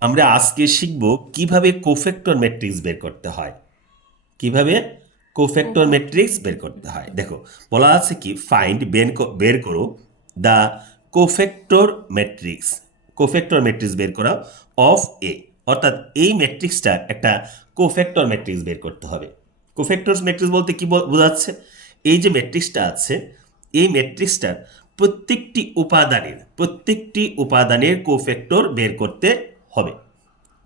আমরা আজকে শিখব কীভাবে কোফেক্টর ম্যাট্রিক্স বের করতে হয়। কীভাবে কোফেক্টর ম্যাট্রিক্স বের করতে হয়। দেখো, বলা আছে কি ফাইন্ড বের বের করো the cofactor matrix cofactor matrix বের করা অফ এ অর্থাৎ এই ম্যাট্রিক্সটা একটা কোফেক্টর ম্যাট্রিক্স বের করতে হবে। কোফেক্টর ম্যাট্রিক্স বলতে কি বোঝাচ্ছে? এই যে ম্যাট্রিক্সটা আছে, এই ম্যাট্রিক্সটার প্রত্যেকটি উপাদানের প্রত্যেকটি উপাদানের কোফেক্টর বের করতে হবে।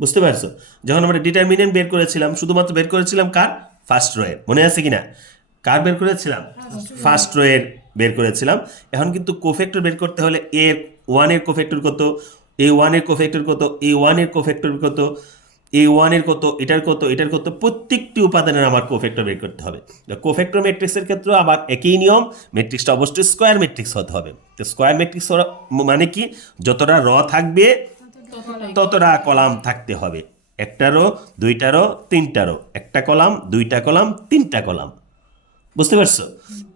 বুঝতে পারছ? যখন আমরা ডিটারমিনেন্ট বের করেছিলাম, শুধুমাত্র বের করেছিলাম কার? ফার্স্ট রোয়ের মনে আছে কি না কার বের করেছিলাম? ফার্স্ট রোয়ের বের করেছিলাম। এখন কিন্তু কোফেক্টর বের করতে হলে এ ওয়ানের কোফেক্টর কত? এ ওয়ানের কোফেক্টর কত? এ ওয়ানের কোফেক্টর কত? এ ওয়ানের কত? এটার কত? এটার কত? প্রত্যেকটি উপাদানের আমার কোফেক্টর বের করতে হবে। কোফেক্টর ম্যাট্রিক্সের ক্ষেত্রে আবার একই নিয়ম ম্যাট্রিক্সটা অবশ্যই স্কোয়ার ম্যাট্রিক্স হতে হবে। তো স্কোয়ার ম্যাট্রিক্স মানে কি? যতটা র থাকবে ততটা কলাম থাকতে হবে। একটারও, দুইটারও, তিনটারও। একটা কলাম, দুইটা কলাম, তিনটা কলাম। বুঝতে পারছ?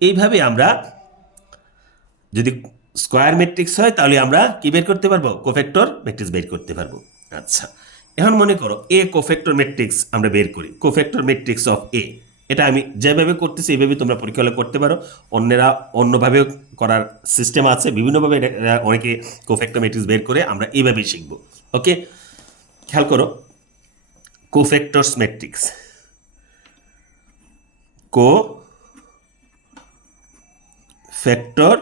এইভাবে আমরা যদি স্কোয়ার ম্যাট্রিক্স হয়, তাহলে আমরা কি বের করতে পারব? কোফেক্টর ম্যাট্রিক্স বের করতে পারব। আচ্ছা। এখন মনে করো, এ কোফেক্টর ম্যাট্রিক্স আমরা বের করি। Cofactor matrix of A. এটা আমি যেভাবে করতেছি এইভাবে তোমরা পরীক্ষা করতে পারো। অন্যেরা অন্যভাবে করার সিস্টেম আছে। বিভিন্নভাবে এটা- অনেকে কোফেক্টর ম্যাট্রিক্স বের করে আমরা এইভাবেই শিখব। ওকে খেয়াল করো। Cofactors matrix cofactor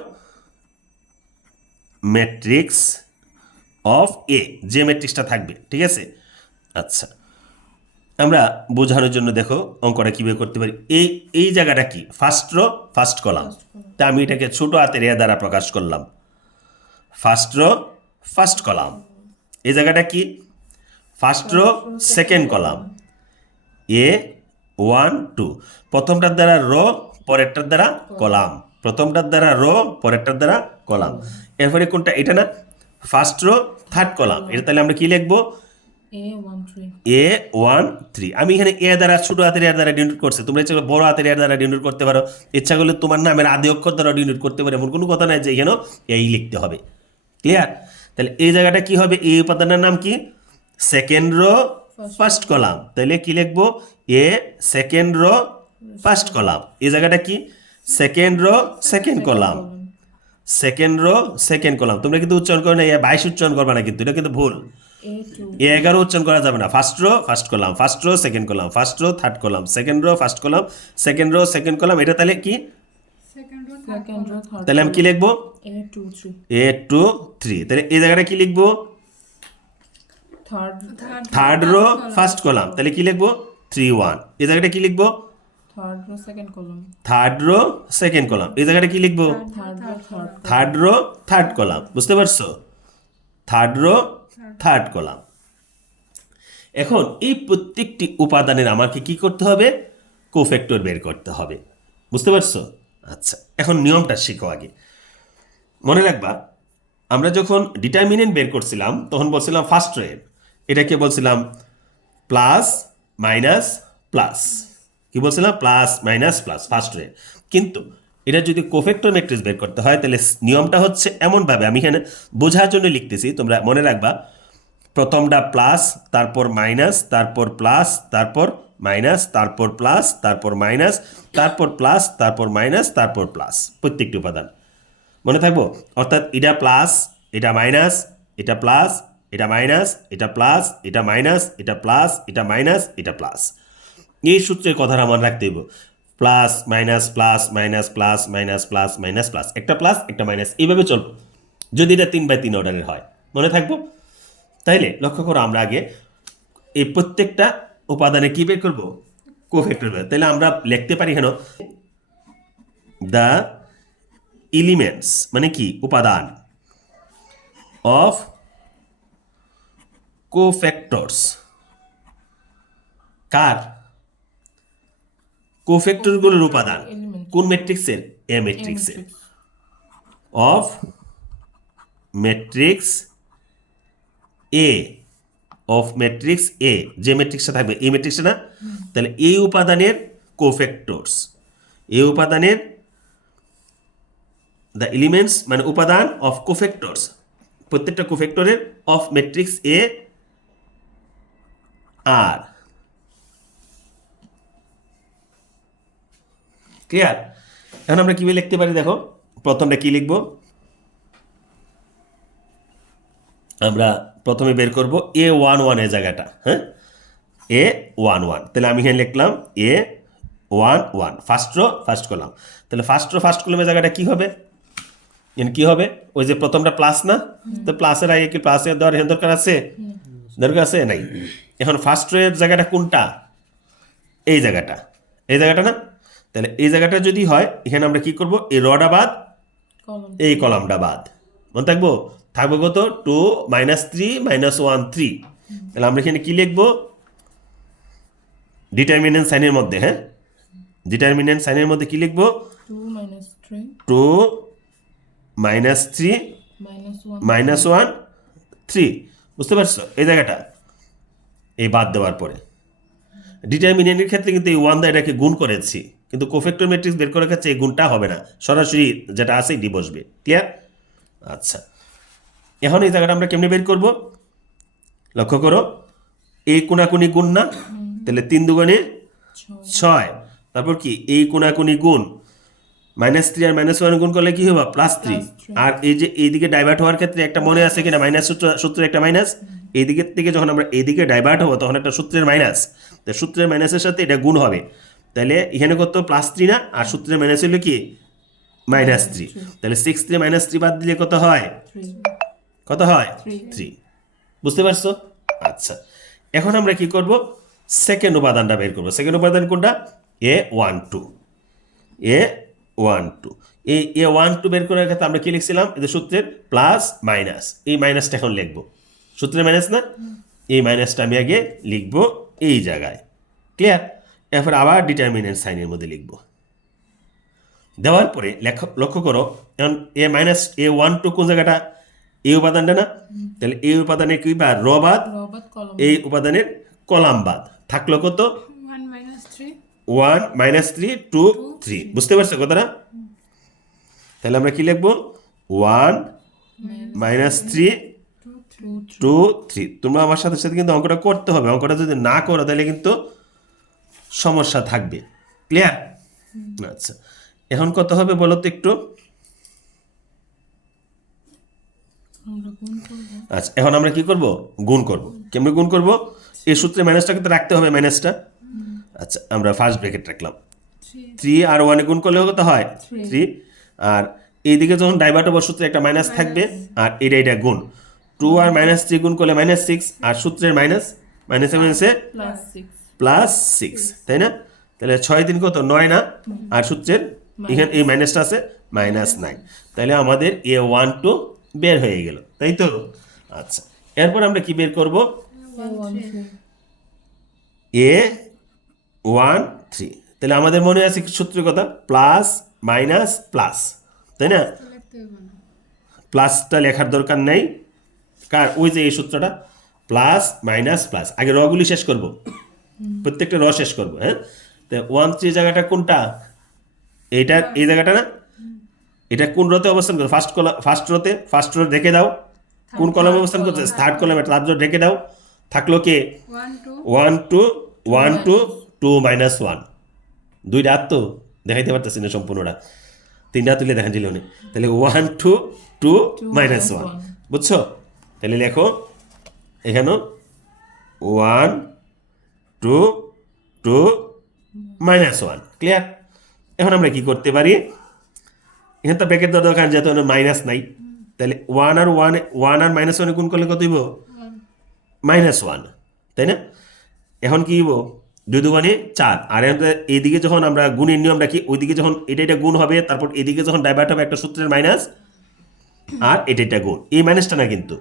matrix of A যে ম্যাট্রিক্সটা থাকবে, ঠিক আছে? আচ্ছা। আমরা বোঝানোর জন্য দেখো অঙ্কটা কীভাবে করতে পারি। এই এই জায়গাটা কি? ফার্স্ট রো ফার্স্ট কলাম তা আমি এটাকে ছোট হাতের এ দ্বারা প্রকাশ করলাম। ফার্স্ট রো ফার্স্ট কলাম এই জায়গাটা কি? First row second column A one two প্রথমটার দ্বারা রো পরেরটার দ্বারা কলাম প্রথমটার দ্বারা রো পরেরটার দ্বারা কলাম এরপরে কোনটা? এটা না? ফার্স্ট রো থার্ড কলাম এটা তাহলে আমরা কি লিখব. এ ওয়ান থ্রি আমি এখানে এ দ্বারা ছোট হাতের এর দ্বারা ডিনোট করছি। তোমরা ইচ্ছা করলে বড় হাতের এর দ্বারা ডিনোট করতে পারো। ইচ্ছা করলে তোমার নামের আদি অক্ষর দ্বারা ডিনোট করতে পারো। এমন কোনো কথা নাই যে এখানেও এই লিখতে হবে। ক্লিয়ার তাহলে এই জায়গাটা কি হবে? এই উপাদানের নাম কি? সেকেন্ড রো ফার্স্ট কলাম তাহলে কি লিখব? A second row first column এই জায়গাটা কি? Second row second column second row second column তোমরা কিন্তু উচ্চারণ করো না। এ বাইশ উচ্চারণ করবে না কিন্তু। এটা কিন্তু ভুল. এ এগারো উচ্চারণ করা যাবে না। First row first column first row second column first row third column second row first column second row second column এটা তাহলে কি. তাহলে আমি কি লিখব. এ টু থ্রি তাহলে এই জায়গাটা কি লিখব? থার্ড রো ফার্স্ট কলাম তাহলে কি লিখব? থ্রি ওয়ান এই জায়গাটা কি লিখব. থার্ড রো সেকেন্ড কলাম এই জায়গাটা কি লিখব. থার্ড রো থার্ড কলাম বুঝতে পারছ? থার্ড রো থার্ড কলাম এখন এই প্রত্যেকটি উপাদানের আমাকে কি করতে হবে? কোফেক্টর বের করতে হবে। বুঝতে পারছ? আচ্ছা এখন নিয়মটা শিখো আগে। মনে রাখবা, আমরা যখন ডিটারমিনেন্ট বের করছিলাম, তখন বলছিলাম ফার্স্ট রোয়ের এটাকে বলছিলাম প্লাস মাইনাস প্লাস কি বলছিলাম? প্লাস মাইনাস প্লাস ফার্স্ট রোয়ের কিন্তু এটা যদি কোফেক্টর ম্যাট্রিক্স বের করতে হয়, তাহলে নিয়মটা হচ্ছে এমনভাবে। আমি এখানে বোঝার জন্য লিখতেছি, তোমরা মনে রাখবা প্রথমটা প্লাস, তারপর মাইনাস, তারপর প্লাস, তারপর মাইনাস, তারপর প্লাস, তারপর মাইনাস, তারপর প্লাস, তারপর মাইনাস, তারপর প্লাস, প্রত্যেকটি উপাদান। মনে থাকব? অর্থাৎ এটা প্লাস, এটা মাইনাস, এটা প্লাস, এটা মাইনাস, এটা প্লাস, এটা মাইনাস, এটা প্লাস, এটা মাইনাস, এটা প্লাস। এই সূত্রের কথাটা আমার রাখতে হইব। Plus, minus plus minus plus minus plus minus, plus. একটা প্লাস, একটা মাইনাস। এইভাবে চলবে। যদি এটা তিন বাই তিন অর্ডারের হয়। মনে থাকব? তাইলে লক্ষ্য করো আমরা আগে এই প্রত্যেকটা উপাদানে কি বের করব? কোফেক্টর বের। তাহলে আমরা লিখতে পারি কেন? দ্য এলিমেন্টস মানে কি? উপাদান অফ কোফ্যাক্টরস কার? কোফ্যাক্টরগুলোর উপাদান। কোন ম্যাট্রিক্সের? এ ম্যাট্রিক্সের। Of matrix A of matrix A যে ম্যাট্রিক্সটা থাকবে, এই ম্যাট্রিক্সটা না? তাহলে এই উপাদানের কোফ্যাক্টরস এই উপাদানের দ্য এলিমেন্টস মানে উপাদান অফ কোফেক্টরস প্রত্যেকটা কোফেক্টরের অফ ম্যাট্রিক্স এ আর ক্লিয়ার এখন আমরা কীভাবে লিখতে পারি? দেখো, প্রথমটা কি লিখব? আমরা প্রথমে বের করব এ ওয়ান ওয়ানের জায়গাটা হ্যাঁ? এ ওয়ান ওয়ান তাহলে আমি এখানে লিখলাম A one one first row first column তাহলে ফার্স্ট রো ফার্স্ট কলামের জায়গাটা কি হবে? এখানে কি হবে? ওই যে প্রথমটা প্লাস না? তো প্লাসের আগে কি প্লাসের দেওয়ার এখানে দরকার আছে? দরকার আছে? নাই। এখন ফার্স্ট রো এর জায়গাটা কোনটা? এই জায়গাটা। এই জায়গাটা না? তাহলে এই জায়গাটা যদি হয় এখানে আমরা কি করব? এই রটা বাদ কলম এই কলামটা বাদ। মনে থাকব? থাকব কত? Two minus three minus one three তাহলে আমরা এখানে কি লিখব? ডিটারমিনেন্ট সাইনের মধ্যে হ্যাঁ? ডিটারমিনেন্ট সাইনের মধ্যে কি লিখব? Two minus three minus one three বুঝতে পারছ? এই জায়গাটা। এই বাদ দেওয়ার পরে। ডিটারমিনেন্টের ক্ষেত্রে কিন্তু এই ওয়ান দা এটাকে গুণ করেছি। কিন্তু কোফেক্টর ম্যাট্রিক্স বের করার ক্ষেত্রে এই গুণটা হবে না। সরাসরি যেটা আছে ডি বসবে। ক্লিয়ার আচ্ছা। এখন এই জায়গাটা আমরা কেমনে বের করব? লক্ষ্য করো এই কোনাকুনি গুণ না? তাহলে তিন দুগুণে ছয়। তারপর কি? এই কোনাকুনি গুণ মাইনাস থ্রি আর মাইনাস ওয়ান গুণ করলে কি হবে? প্লাস থ্রি আর এই যে এইদিকে ডাইভার্ট হওয়ার ক্ষেত্রে একটা মনে আছে কিনা? মাইনাস সূত্র সূত্রের একটা মাইনাস এইদিকের থেকে যখন আমরা এইদিকে ডাইভার্ট হব তখন একটা সূত্রের মাইনাস তো সূত্রের মাইনাসের সাথে এটা গুণ হবে। তাহলে এখানে কত? প্লাস থ্রি না? আর সূত্রের মাইনাস হলো কি? মাইনাস থ্রি তাহলে সিক্স থ্রি মাইনাস থ্রি বাদ দিলে কত হয়? কত হয়? থ্রি বুঝতে পারছ? আচ্ছা। এখন আমরা কি করব? সেকেন্ড উপাদানটা বের করব। সেকেন্ড উপাদান কোনটা? A one two A one two এই এ ওয়ান টু বের করার ক্ষেত্রে আমরা কি লিখছিলাম? এদের সূত্রের প্লাস মাইনাস এই মাইনাসটা এখন লিখব। সূত্রের মাইনাস না? এই মাইনাসটা আমি আগে লিখব এই জায়গায়। ক্লিয়ার এরপর আবার ডিটারমিনেন্ট সাইনের মধ্যে লিখব। দেওয়ার পরে লেখ- লক্ষ্য করো এখন A minus A one two কোন জায়গাটা? এই উপাদানটা না? তাহলে এই উপাদানের কি বা র বাদ। এই উপাদানের কলাম বাদ। থাকল কত? One minus three. Two three. বুঝতে পারছ কথাটা? তাহলে আমরা কি লিখব? One minus three two three. তোমরা আমার সাথে সাথে কিন্তু অঙ্কটা করতে হবে। অঙ্কটা যদি না করো তাহলে কিন্তু সমস্যা থাকবে। ক্লিয়ার আচ্ছা। এখন কত হবে বলো তো একটু আমরা গুণ করব আচ্ছা এখন আমরা কি করব? গুণ করব। কেমনে গুণ করব? এই সূত্রে মাইনাসটাকে তো রাখতে হবে মাইনাসটা আচ্ছা আমরা ফার্স্ট ব্র্যাকেট রাখলাম। থ্রি আর ওয়ানে গুণ করলে কত হয়? থ্রি আর এইদিকে যখন ডাইভার্ট হব সূত্রে একটা মাইনাস থাকবে আর এটা এটা গুণ। টু আর মাইনাস থ্রি গুণ করলে মাইনাস সিক্স আর সূত্রের মাইনাস মাইনাসে মাইনাসে প্লাস সিক্স তাই না? তাহলে ছয় দিন কত? নয় না? আর সূত্রের এখানে এই মাইনাসটা আছে মাইনাস নাইন তাহলে আমাদের এ ওয়ান টু বের হয়ে গেল, তাই তো? আচ্ছা এরপর আমরা কি বের করব? এ ওয়ান থ্রি, তাহলে আমাদের মনে আছে সূত্রের কথা? প্লাস, মাইনাস, প্লাস, তাই না? প্লাসটা লেখার দরকার নেই, কার? ওই যে এই সূত্রটা, প্লাস, মাইনাস, প্লাস, আগে রগুলি শেষ করব, প্রত্যেকটা র শেষ করব হ্যাঁ? তো ওয়ান থ্রি জায়গাটা কোনটা? এইটা, এই জায়গাটা না? এটা কোন রতে অবস্থান করে? ফার্স্ট কলাম ফার্স্ট রতে ফার্স্ট রো রেখে দাও। কোন কলামে অবস্থান করছে? থার্ড কলামে থার্ড রো রেখে দাও। থাকল কে? One two one two two minus one দুই রাত তো দেখাইতে পারতেছি না সম্পূর্ণটা। তিন রাত তুলে দেখান ছিল উনি তাহলে one two two minus one বুঝছ? তাহলে লেখো এখানে one two two minus one clear এখন আমরা কি করতে পারি? এখানে তো ব্যাকেট দেওয়ার দরকার যেহেতু মাইনাস নাই। তাহলে ওয়ান আর ওয়ান ওয়ান আর মাইনাস ওয়ানে গুণ করলে কত হইব? মাইনাস ওয়ান তাই না? এখন কি হইব? দুই দুগুণে চার। আর এইদিকে যখন আমরা গুণের নিয়মটা কি ওইদিকে যখন এটা এটা গুণ হবে তারপর এদিকে যখন ডাইভার্ট হবে একটা সূত্রের মাইনাস আর এটা এটা গুণ। এই মাইনাসটা না কিন্তু।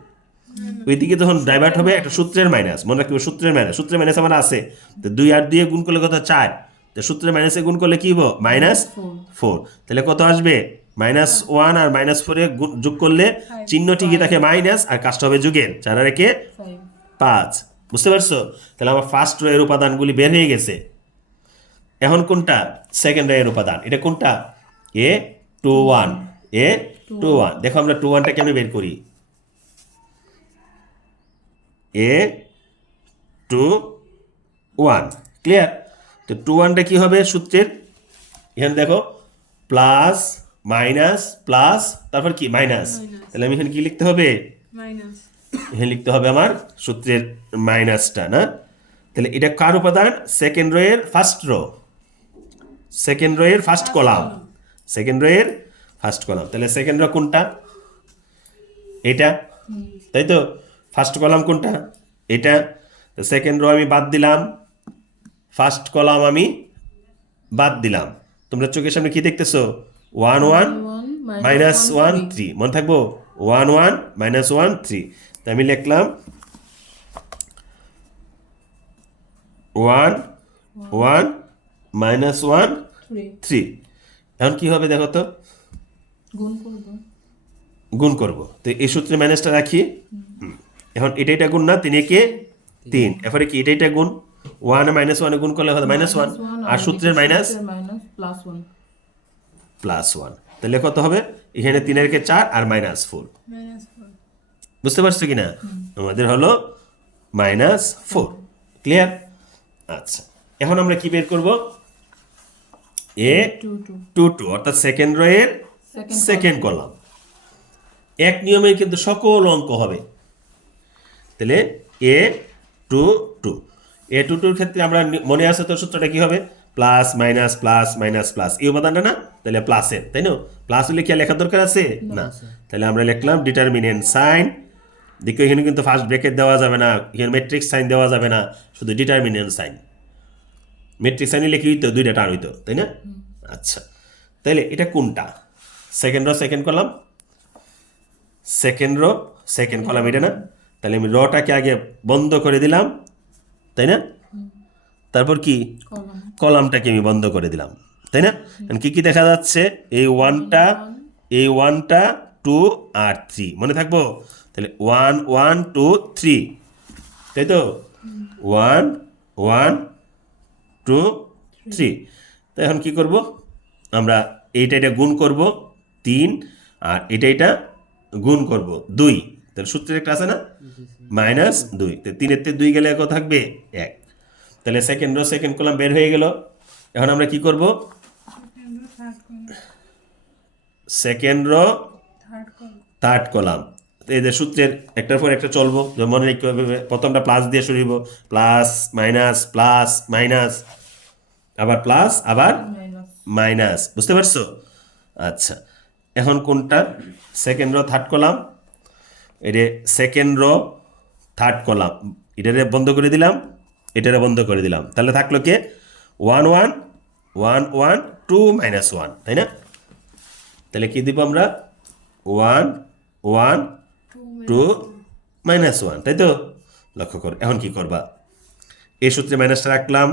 ওইদিকে যখন ডাইভার্ট হবে একটা সূত্রের মাইনাস মনে রাখবে সূত্রের মাইনাস সূত্রের মাইনাস আমার আছে। তো দুই আর দিয়ে গুণ করলে কত? চার। তো সূত্রের মাইনাসে গুণ করলে কি হইব? মাইনাস ফোর তাহলে কত আসবে? মাইনাস ওয়ান আর মাইনাস ফোরে যোগ করলে চিহ্নটি ঠিকই থাকে? মাইনাস আর কাজটা হবে যুগের। চার আর একে পাঁচ। বুঝতে পারছ? তাহলে আমার ফার্স্ট রো এর উপাদানগুলি বের হয়ে গেছে। এখন কোনটা? সেকেন্ড রো এর উপাদান। এটা কোনটা? A two one A two one দেখো আমরা টু ওয়ানটা কেমন বের করি? এ টু ওয়ান ক্লিয়ার তো টু ওয়ানটা কী হবে সূত্রের? এখানে দেখো প্লাস মাইনাস প্লাস তারপর কি? মাইনাস। তাহলে আমি এখানে কি লিখতে হবে? এখানে লিখতে হবে আমার সূত্রের মাইনাসটা না? তাহলে এটা কার উপাদান? সেকেন্ড রো এর ফার্স্ট রো সেকেন্ড রো এর ফার্স্ট কলাম সেকেন্ড রো এর ফার্স্ট কলাম তাহলে সেকেন্ড রো কোনটা? এটা। তাই তো? ফার্স্ট কলাম কোনটা? এটা। সেকেন্ড রো আমি বাদ দিলাম। ফার্স্ট কলাম আমি বাদ দিলাম। তোমরা চোখের সামনে কি দেখতেছো? One one minus one three মনে থাকব? One one minus one three তাই আমি লিখলাম one one minus one three এখন কি হবে দেখো তো? গুণ করব। করব। তো এই সূত্রে মাইনাসটা রাখি। এখন এটা এটা গুণ না তিন একে তিন। এরপরে কি এটা এটা গুণ? ওয়ান মাইনাস ওয়ানে গুণ করলে হবে মাইনাস ওয়ান আর সূত্রের minus minus plus one plus one তাহলে কত হবে? এখানে তিনের কে চার আর মাইনাস ফোর বুঝতে পারছ কিনা? আমাদের হলো মাইনাস ফোর ক্লিয়ার আচ্ছা। এখন আমরা কি বের করব? এ টু টু অর্থাৎ সেকেন্ড রো এর সেকেন্ড কলাম এক নিয়মে কিন্তু সকল অঙ্ক হবে। তাহলে A two two A two টুর ক্ষেত্রে আমরা মনে আছে তো সূত্রটা কি হবে? Plus minus plus minus plus এই উপাদানটা না তাহলে প্লাসের তাই না? প্লাস হলে কি লেখার দরকার আছে? না। তাহলে আমরা লিখলাম ডিটারমিনেন্ট সাইন দেখো এখানে কিন্তু ফার্স্ট ব্রেকেট দেওয়া যাবে না এখানে মেট্রিক্স সাইন দেওয়া যাবে না শুধু ডিটারমিনেন্ট সাইন মেট্রিক সাইনে লিখে হইতো দুইটা টান হইতো তাই না? আচ্ছা। তাইলে এটা কোনটা? Second row second column second row second column এটা না? তাহলে আমি রটাকে আগে বন্ধ করে দিলাম তাই না? তারপর কি? কলামটাকে আমি বন্ধ করে দিলাম তাই না? এখন কি কি দেখা যাচ্ছে? এই ওয়ানটা এই ওয়ানটা টু আর থ্রি মনে থাকব? তাহলে ওয়ান ওয়ান টু থ্রি তাই তো? ওয়ান ওয়ান টু থ্রি তো এখন কি করব? আমরা এইটা এটা গুণ করব তিন আর এটা এটা গুণ করব দুই। তাহলে সূত্রের একটা আছে না? মাইনাস দুই। তো তিনের তে দুই গেলে কত থাকবে? এক। তাহলে সেকেন্ড রো সেকেন্ড কলাম বের হয়ে গেল। এখন আমরা কি করব? সেকেন্ড রো থার্ড কলাম যে সূত্রের একটার পর একটা চলবো মনে রাখতে হবে প্রথমটা প্লাস দিয়ে হইব। প্লাস মাইনাস প্লাস মাইনাস আবার প্লাস আবার মাইনাস মাইনাস বুঝতে পারছ? আচ্ছা এখন কোনটা? সেকেন্ড রো থার্ড কলাম এটা সেকেন্ড রো থার্ড কলাম এটারে বন্ধ করে দিলাম। এটারে বন্ধ করে দিলাম। তাহলে থাকল কে? One one one one two minus one তাই না? তাহলে কি দিব আমরা? One one two minus one তাই তো? লক্ষ্য কর এখন কি করবা? এই সূত্রে মাইনাসটা রাখলাম।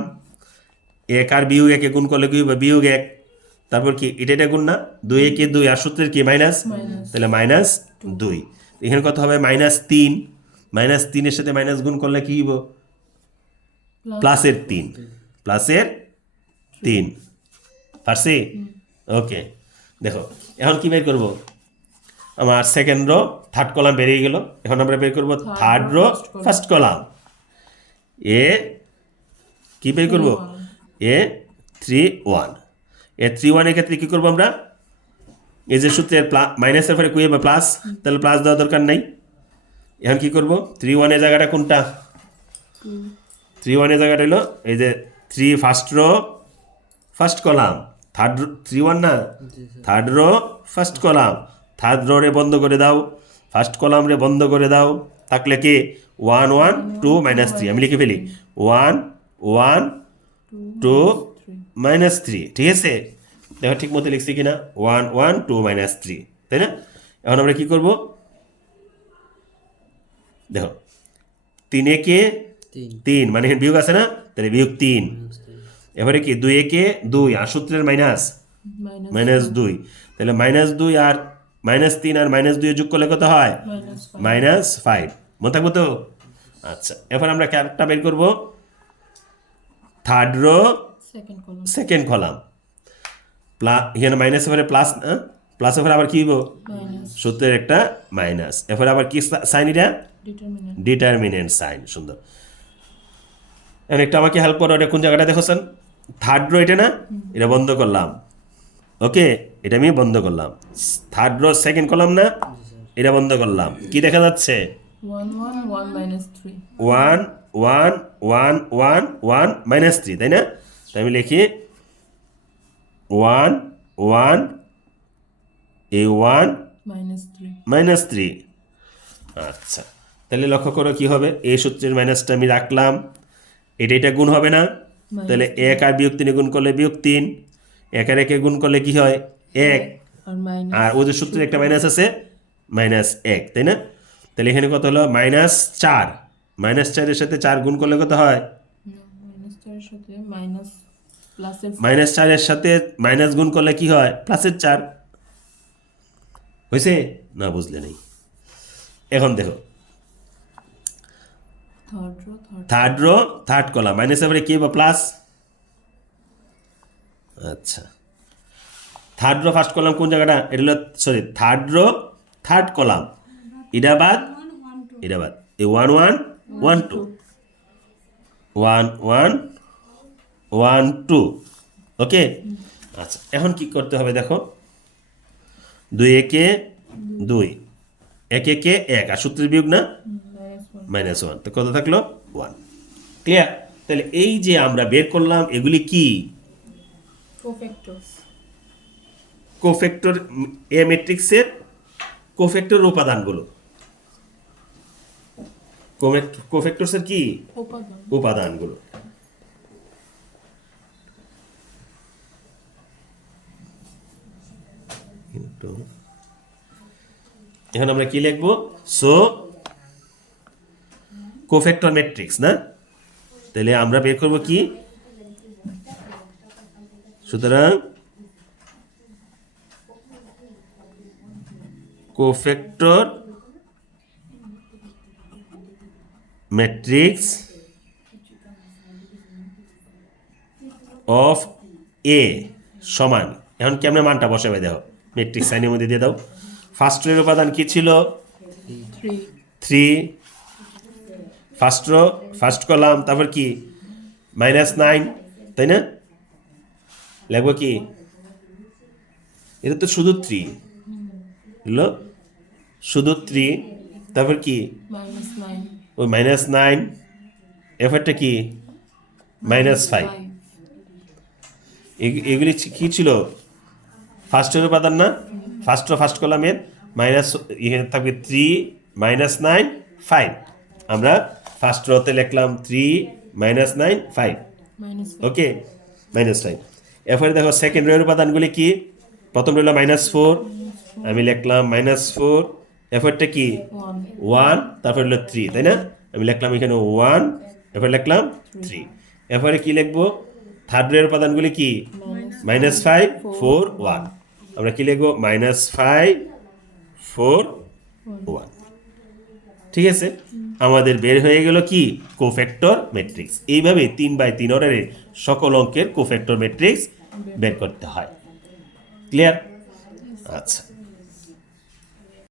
এক আর বিয়োগ একে গুণ করলে কি হবে? বিয়োগ এক। তারপর কি? এটা এটা গুণ না? দুই একে দুই আর সূত্রের কি? মাইনাস। তাহলে মাইনাস দুই। এখানে কত হবে? মাইনাস তিন। মাইনাস তিনের সাথে মাইনাস গুণ করলে কি হইব? প্লাসের তিন। প্লাসের তিন। পারছি? ওকে দেখো এখন কি বের করব? আমার সেকেন্ড রো থার্ড কলাম বেরিয়ে গেল। এখন আমরা বের করব থার্ড রো ফার্স্ট কলাম এ কি বের করব? A three one A three ওয়ানের ক্ষেত্রে কী করব আমরা? এই যে সূত্রের মাইনাসের পরে কুয়ে বা প্লাস তাহলে প্লাস দেওয়া দরকার নাই। এখন কি করব? থ্রি ওয়ানের জায়গাটা কোনটা? থ্রি ওয়ানের জায়গাটা হলো এই যে three first row first column third three one না? Third row first column third row রে বন্ধ করে দাও। ফার্স্ট কলাম রে বন্ধ করে দাও। থাকলে কি one one two minus three আমি লিখে ফেলি। One one two minus three ঠিক আছে? দেখো ঠিক মতো লিখছি কিনা। One one two minus three তাই না? এখন আমরা কি করব? দেখো তিন একে তিন। মানে এখানে বিয়োগ আছে না? তাহলে বিয়োগ তিন। এবারে কি দুই একে দুই আর সূত্রের মাইনাস মাইনাস দুই। তাহলে মাইনাস দুই আর মাইনাস তিন আর মাইনাস দুই যোগ করলে কত হয়? মাইনাস ফাইভ মনে থাকব তো? আচ্ছা এবার আমরা ক্যারেক্টার বের করব? Third row second column second column প্লা এখানে মাইনাস এবারে প্লাস প্লাস এবারে আবার কি হইব? সূত্রের একটা মাইনাস এরপরে আবার কি সাইন এটা? ডিটারমিনেন্ট সাইন সুন্দর। এখন একটু আমাকে হেল্প করো এটা কোন জায়গাটা দেখোছেন? থার্ড রো এটা না? এটা বন্ধ করলাম। ওকে এটা আমি বন্ধ করলাম। থার্ড রো সেকেন্ড কলাম না? এটা বন্ধ করলাম। কি দেখা যাচ্ছে? One one one one one minus three তাই না? তাই আমি লিখি one one A one minus three আচ্ছা তাহলে লক্ষ্য করো কি হবে? এই সূত্রের মাইনাসটা আমি রাখলাম। এটা এটা গুণ হবে না। তাহলে এক আর বিয়োগ তিনে গুণ করলে বিয়োগ তিন। এক আর একে গুণ করলে কি হয়? এক। আর ওদের সূত্রে একটা মাইনাস আছে মাইনাস এক তাই না? তাহলে এখানে কত হলো? মাইনাস চার। মাইনাস চারের সাথে চার গুণ করলে কত হয়? মাইনাস চারের সাথে মাইনাস গুণ করলে কি হয়? প্লাসের চার। হয়েছে না বুঝলে নেই। এখন দেখো। Third row third column minus এবারে কি বা প্লাস আচ্ছা। থার্ড রো ফার্স্ট কলাম কোন জায়গাটা? এটা হলো sorry third row third column এটা বাদ এটা বাদ এই one one one two one one one two okay আচ্ছা এখন কি করতে হবে দেখো? দুই একে দুই। এক একে এক। আর সূত্রের বিয়োগ না? মাইনাস ওয়ান তো কত থাকল? ওয়ান ক্লিয়ার তাহলে এই যে আমরা বের করলাম এগুলি কি? কোফ্যাক্টর এ ম্যাট্রিক্সের কোফ্যাক্টর উপাদানগুলো। কোফ্যাক্টরসের কি? উপাদান। উপাদানগুলো। কিন্তু এখন আমরা কি লিখব? সো কোফ্যাক্টর ম্যাট্রিক্স না? তাহলে আমরা বের করব কি? সুতরাং কোফ্যাক্টর ম্যাট্রিক্স অফ এ সমান। এখন কেমন মানটা বসাবে দেখো? মেট্রিক সাইনের মধ্যে দিয়ে দাও। ফার্স্ট উপাদান কি ছিল? Three first row first column তারপর কি? মাইনাস নাইন তাই না? লাগবো কি? এটা তো শুধু থ্রি হলো? শুধু থ্রি তারপর কি? ওই মাইনাস নাইন এফারটা কি? মাইনাস ফাইভ এগুলি কি ছিল? ফার্স্টের উপাদান না? ফার্স্ট ফার্স্ট কলামের মাইনাস থাকবে থ্রি মাইনাস নাইন ফাইভ আমরা ফার্স্ট রোতে লিখলাম three minus nine five okay minus five এরপরে দেখো সেকেন্ড রোয়ের উপাদানগুলি কি? প্রথম রইল মাইনাস ফোর আমি লিখলাম মাইনাস ফোর এরপরটা কি? ওয়ান তারপর হলো থ্রি তাই না? আমি লিখলাম এখানে ওয়ান এরপরে লিখলাম থ্রি এরপরে কি লিখব? থার্ড রোয়ের উপাদানগুলি কি? মাইনাস ফাইভ ফোর ওয়ান আমরা কি লিখব? মাইনাস ফাইভ ফোর ওয়ান ঠিক আছে? আমাদের বের হয়ে গেল কি? কোফ্যাক্টর ম্যাট্রিক্স এইভাবে তিন বাই তিন অর্ডারের সকল অঙ্কের কোফ্যাক্টর ম্যাট্রিক্স বের করতে হয়। ক্লিয়ার আচ্ছা।